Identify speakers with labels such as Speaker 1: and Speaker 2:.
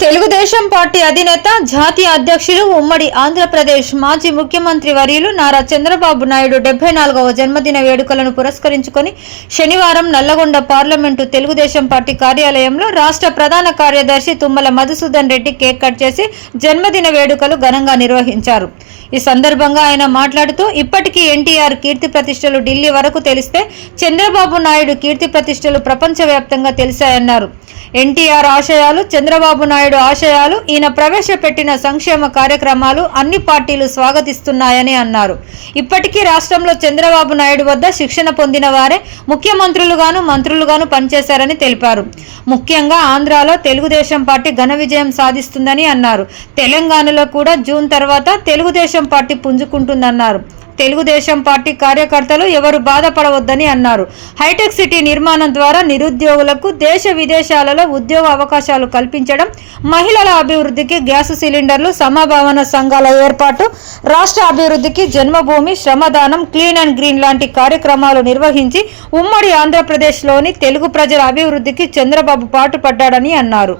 Speaker 1: Telugu Desam party అధినేత జాతీయ అధ్యక్షులు ఉమ్మడి ఆంధ్రప్రదేశ్ మాజీ ముఖ్యమంత్రి వర్యులు నారా చంద్రబాబు నాయుడు డెబ్బై నాలుగవ జన్మదిన వేడుకలను పురస్కరించుకొని శనివారం నల్లగొండ పార్లమెంటు తెలుగుదేశం పార్టీ కార్యాలయంలో రాష్ట్ర ప్రధాన కార్యదర్శి తుమ్మల మధుసూదన్ రెడ్డి కేక్ కట్ చేసి జన్మదిన వేడుకలు ఘనంగా నిర్వహించారు. ఈ సందర్భంగా ఆయన మాట్లాడుతూ ఇప్పటికీ ఎన్టీఆర్ కీర్తి ప్రతిష్టలు ఢిల్లీ వరకు తెలిస్తే చంద్రబాబు నాయుడు కీర్తి ప్రతిష్టలు ప్రపంచవ్యాప్తంగా తెలిసాయన్నారు ఎన్టీఆర్ ఆశయాలు చంద్రబాబు నాయుడు నాయుడు ఆశయాలు ఈయన ప్రవేశపెట్టిన సంక్షేమ కార్యక్రమాలు అన్ని పార్టీలు స్వాగతిస్తున్నాయని అన్నారు. ఇప్పటికీ రాష్ట్రంలో చంద్రబాబు నాయుడు వద్ద శిక్షణ పొందిన వారే ముఖ్యమంత్రులుగాను మంత్రులుగాను పనిచేశారని తెలిపారు. ముఖ్యంగా ఆంధ్రాలో తెలుగుదేశం పార్టీ ఘన విజయం సాధిస్తుందని అన్నారు. తెలంగాణలో కూడా జూన్ తర్వాత తెలుగుదేశం పార్టీ పుంజుకుంటుందన్నారు. తెలుగుదేశం పార్టీ కార్యకర్తలు ఎవరు బాధపడవద్దని అన్నారు. హైటెక్ సిటీ నిర్మాణం ద్వారా నిరుద్యోగులకు దేశ విదేశాలలో ఉద్యోగ అవకాశాలు కల్పించడం మహిళల అభివృద్ధికి గ్యాస్ సిలిండర్లు సమభావన సంఘాల ఏర్పాటు రాష్ట్ర అభివృద్ధికి జన్మభూమి శ్రమదానం క్లీన్ అండ్ గ్రీన్ లాంటి కార్యక్రమాలు నిర్వహించి ఉమ్మడి ఆంధ్రప్రదేశ్లోని తెలుగు ప్రజల అభివృద్ధికి చంద్రబాబు పాటుపడ్డాడని అన్నారు.